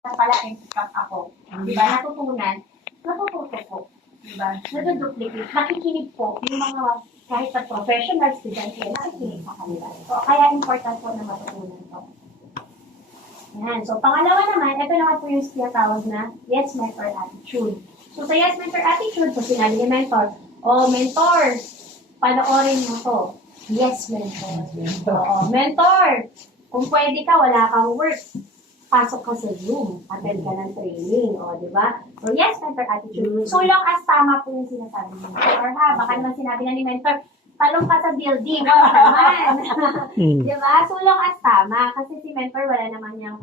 na pala expert ako. Diba? Natutunan, natututo ko. Diba? Naduduplicate, nakikinig po yung mga kahit sa professional student yan, nakikinig sa kanila. So, kaya important po na matutunan to. Yan. So, pangalawa naman, ito naman po yung tinatawag na yes mentor attitude. So, sa yes mentor attitude, so sinabi ni mentor, mentor, panoorin mo to. Yes, mentor. Oo, mentor, kung pwede ka, wala kang work, pasok ka sa Zoom, attend ka ng training, di ba? So, yes, mentor attitude. So long as tama po yung sinasabi ni mentor, ha? Baka naman sinabi na ni mentor, talong ka sa building, wala naman. Di ba? So long as tama, kasi si mentor wala naman niyang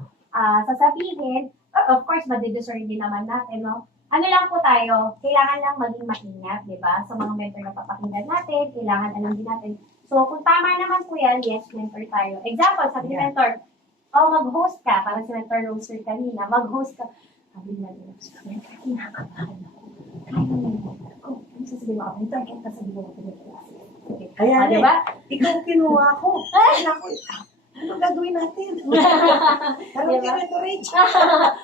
sasabihin. Of course, madidiscern din naman natin, no? Ano lang po tayo, kailangan lang maging maingat, di ba? Sa mga mentor na papakinggan natin, kailangan alam din natin. So, kung tama naman po yan, yes, mentor tayo. Example, sabi ni mentor, mag-host ka, parang si mentor Roser kanina, mag-host ka. Sabi na nila, mentor, kinakabahan ako. Kaya mentor ko. Ano sasabihin mo ako? Mentor, kaya sasabihin mo ako. Okay. Kaya diba? Ikaw kinuha ko. Kaya ako, ano gagawin natin? Parang Diba? kaya Rich.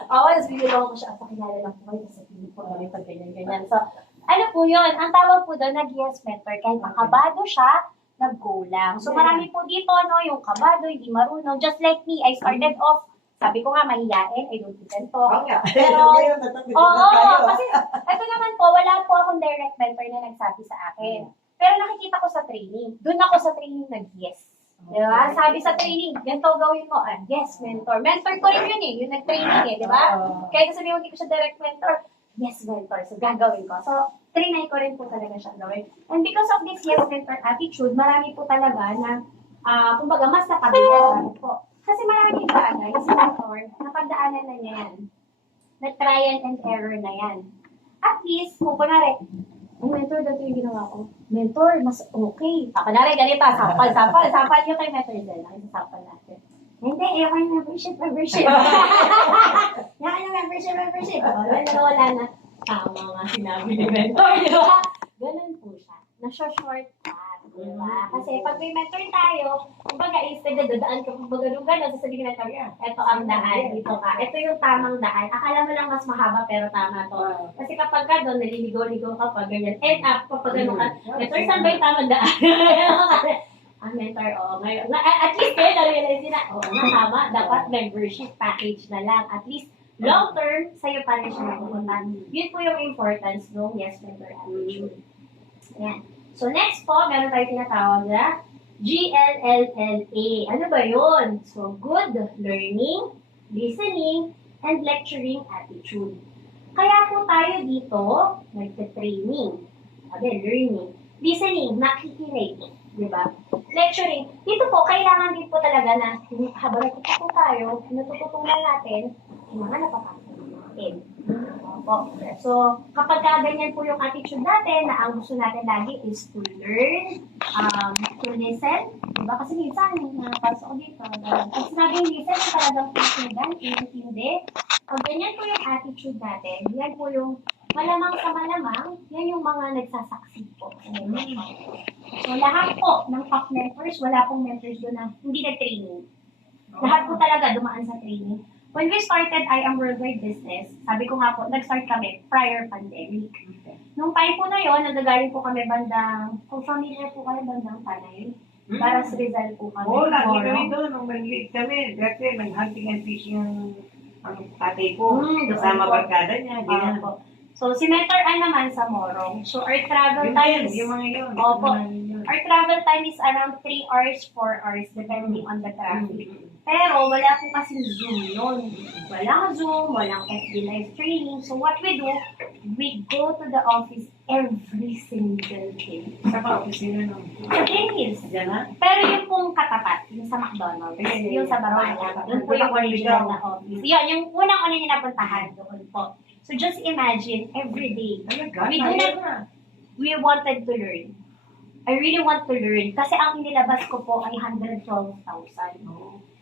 Tapos bibigyan ko siya, pakilala lang po kayo, sabihin po kami pag ganyan-ganyan. So, ano po yun? Ang tawag po doon, nag-yes mentor. Kahit makabado siya, nag-go lang. So, marami po dito, no, yung kabado, hindi marunong. Just like me, I started off, sabi ko nga, mahiyain, I don't pretend to. Pero, kasi, ito naman po, wala po akong direct mentor na nagsabi sa akin. Pero nakikita ko sa training. Doon ako sa training nag-yes. Diba? Sabi sa training, ganito gawin mo. Yes, mentor. Mentor ko rin yun yung nag-training diba? Kaya sabi mo, hindi ko siya direct mentor. Yes, mentor. So, gagawin ko. So, trinay ko rin po talaga siya gawin. And because of this yes, mentor attitude, marami po talaga na, kumbaga, mas napagyasan po. Kasi maraming bagay, si mentor, napagdaanan na niya yan. Na-trial and error na yan. At least, kung kunwari, mentor, dito yung ginawa ko. Mentor, mas okay. Kunwari, ganito, sampal yung kay mentor din. Sampal natin. Hindi, yung membership. Yung membership. Wala na. Tama nga sinabi ni mentor, di ba? Ganun po siya. Na-shortcut. Di ba? Kasi pag may mentor tayo, kumbaga, instead na dadaan ka, kumbaga, sasabihin na mentor, ito ang daan, dito ka. Ito yung tamang daan. Akala mo lang mas mahaba, pero tama to. Kasi kapag ka doon, naliligaw-ligaw ka pa, ganyan. End up, kapag ano ka, mentor, saan ba yung tamang daan? Mentor, ngayon. At least kayo na-realize na, nga tama, dapat membership package na lang. At least, long term, sa'yo pa rin siya napupunta. Yun po yung importance ng yes, mentor attitude. Yan. So, next po, meron tayo tinatawag na GLLLA. Ano ba yun? So, good learning, listening, and lecturing attitude. Kaya po tayo dito, nagte-training. Sabi, learning. Listening, nakikinig. Diba? Lecturing. Dito po, kailangan din po talaga na habang natututo tayo, natututunan natin, yung mga napapasok natin. So, kapag ganyan po yung attitude natin, na ang gusto natin lagi is to learn, to listen. Diba? Kasi minsan, napasok ko dito. Pag sinabing listen, talagang pinakinggan, intindi. Pag ganyan po yung attitude natin, yan po yung malamang sa malamang, yan yung mga nagsasaksi po. So, lahat po ng top mentors, wala pong mentors doon na hindi nag-training. Lahat po talaga dumaan sa training. When we started I Am Worldwide Business, sabi ko nga po, nag-start kami prior pandemic. Nung time po na yon, nagagaling po kami bandang, kung familiar po kayo, bandang Panay. Para sa Rizal po kami. Lagi kami doon. Nung mag-lead kami, dati nag-hunting and fishing ang tatay ko. Kasama barkada niya. Ganyan po. So, si Mentor Ann naman sa Morong. So, our travel time is... Yung mga yun. Opo. Our travel time is around 3 hours, 4 hours, depending on the traffic. Pero, wala po kasing Zoom yun. Walang Zoom, walang FB Live training. So, what we do, we go to the office every single day. Sa pa-opisina nung? Sa Dennis. Pero yung pong katapat, yung sa McDonald's, yung sa Barwala, yun po yung original na office. Yun, yung unang-una niya napuntahan doon po. So, just imagine, every day, we wanted to learn. I really want to learn. Kasi ang inilabas ko po ay 112,000.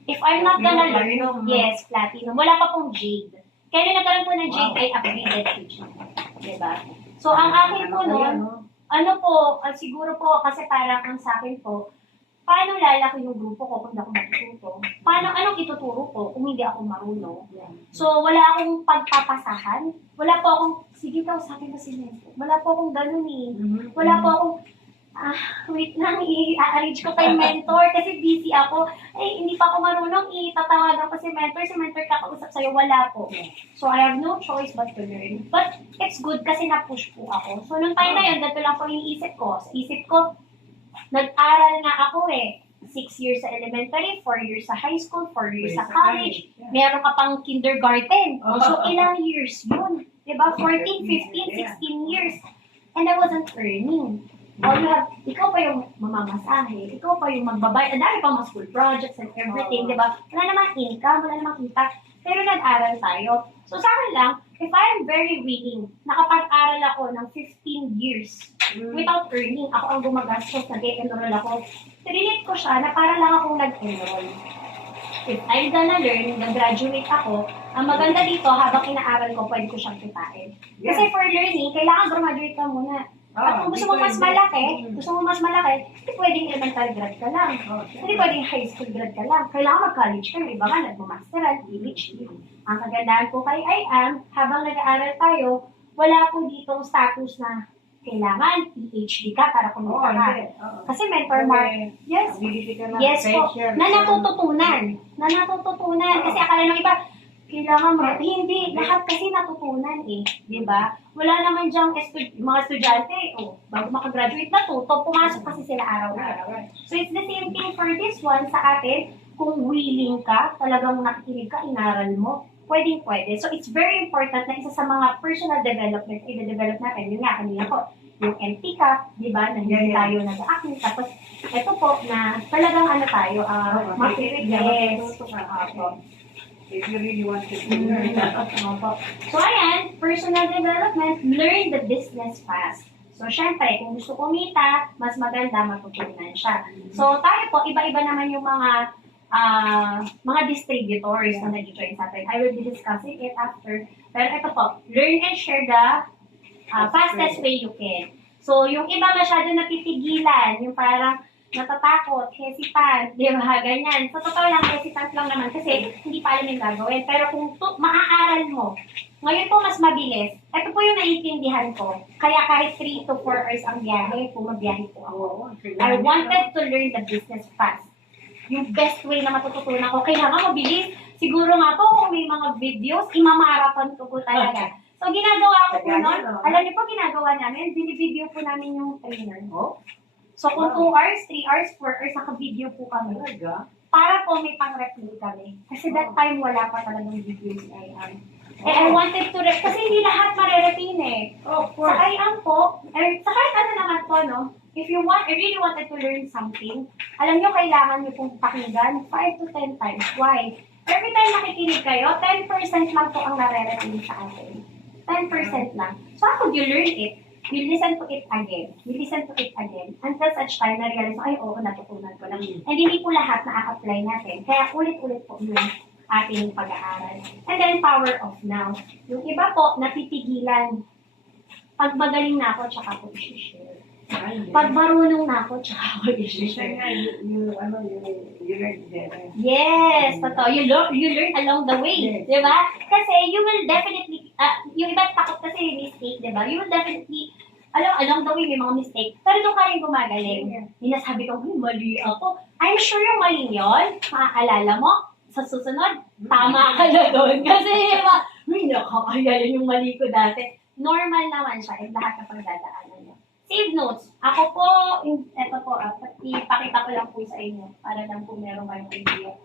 If I'm not gonna learn, yes, platinum. Wala pa pong jade. Kaya nagkaroon po ng jade ay upgraded to jade. Diba? So, ang akin po noon, siguro po, kasi parang ang sa akin po, paano lalaki yung grupo ko kung hindi ako matututo? Anong ituturo ko kung hindi ako marunong? So, wala akong pagpapasahan. Wala po akong, sige daw, sabi mo si Mentor. Wala po akong ganun eh. Wala po akong, wait lang, i-arrange ko kay mentor kasi busy ako. Ay, hindi pa ako marunong, itatawagan ko si mentor kakausap sa'yo, wala po. So, I have no choice but to learn. But, it's good kasi na-push po ako. So, nung time na yun, dito lang po yung isip ko. Sa isip ko, nag-aral nga ako eh. 6 years sa elementary, 4 years sa high school, 4 years sa college. Meron ka pang kindergarten. So, ilang years yun? Diba? 14, 15, 16 years. And I wasn't earning. All you have, ikaw pa yung mamamasahe, ikaw pa yung magbabayad, ang dami pang mga school projects and everything, di ba? Wala namang income, wala namang kita, pero nag-aral tayo. So sa akin lang, if I'm very willing, nakapag-aral ako ng 15 years without earning, ako ang gumagastos, nag-enroll ako, relate ko siya na para lang akong nag-enroll. If I'm gonna learn, nag-graduate ako, ang maganda dito, habang inaaral ko, pwede ko siyang kitain. Kasi for learning, kailangan graduate ka muna. At kung gusto mo mas malaki, hindi pwedeng elementary grad ka lang. Hindi pwedeng high school grad ka lang. Kailangan mag-college ka, iba nga, nagmamasteral, PhD. Ang kagandahan ko kay IAM, habang nag-aaral tayo, wala po ditong status na kailangan PhD ka para kumita ka. Kasi mentor mark, yes po, na natututunan. Kasi akala ng iba, kailangan hindi, lahat kasi natutunan eh, di ba? Wala naman diyang mga estudyante, bago makagraduate na pumasok kasi sila araw-araw. So it's the same thing for this one sa atin, kung willing ka, talagang nakikinig ka, inaral mo, pwedeng-pwede. So it's very important na isa sa mga personal development, i-develop natin, yun nga, kanina po, yung empty cup, di ba, na hindi tayo nag-acne. Tapos, ito po, na talagang tayo, yes. If you really want to learn. So, ayan, personal development, learn the business fast. So, syempre, kung gusto kumita, mas maganda matutunan siya. So, tayo po, iba-iba naman yung mga distributors na nag-join sa atin. I will be discussing it after. Pero ito po, learn and share the fastest way you can. So, yung iba masyado napipigilan, yung parang natatakot, hesitant, di ba, ganyan. So, totoo lang, hesitant lang naman kasi hindi pa alam yung gagawin. Pero kung maaaral mo, ngayon po mas mabilis. Ito po yung naiintindihan ko. Kaya kahit 3 to 4 hours ang biyahe, pumabiyahe po ako. I wanted to learn the business fast. Yung best way na matututunan ko, kailangan mabilis. Siguro nga po, kung may mga videos, imamarapan ko po talaga. So, ginagawa ko po nun, alam niyo po ginagawa namin, binibideo po namin yung trainer. So, kung 2 hours, 3 hours, 4 hours, naka-video po kami. Para po may pang-replay kami. Kasi that time, wala pa talagang video si IAM. I wanted to kasi hindi lahat mare-retain eh. Sa IAM po, sa kahit ano naman po, no? If you want, I really wanted to learn something, alam nyo, kailangan nyo pong pakinggan 5 to 10 times. Why? Every time nakikinig kayo, 10% lang po ang nare-retain sa atin. 10% lang. So, how could you learn it? You listen to it again. Until such time na realize, ay, oo, natutunan ko lang. And hindi po lahat na-apply natin. Kaya ulit-ulit po yung ating pag-aaral. And then, power of now. Yung iba po, napipigilan. Pag magaling na ako, tsaka po i-share. Pag marunong na ako, tsaka ko i-share. You learn there. Yes, totoo. You learn along the way. Di ba? Kasi you will definitely, yung iba takot kasi mistake, di ba? You will definitely, along the way may mga mistake. Pero doon ka rin gumagaling. Hinasabi ko, mali ako. I'm sure yung mali yun, maaalala mo, sa susunod, tama ka na doon. Kasi, diba, nakakaya yung mali ko dati. Normal naman siya, and lahat kapag dadaanan niya. Save notes. Ako po, ito po, ipakita ko lang po sa inyo para lang po meron kayong idea.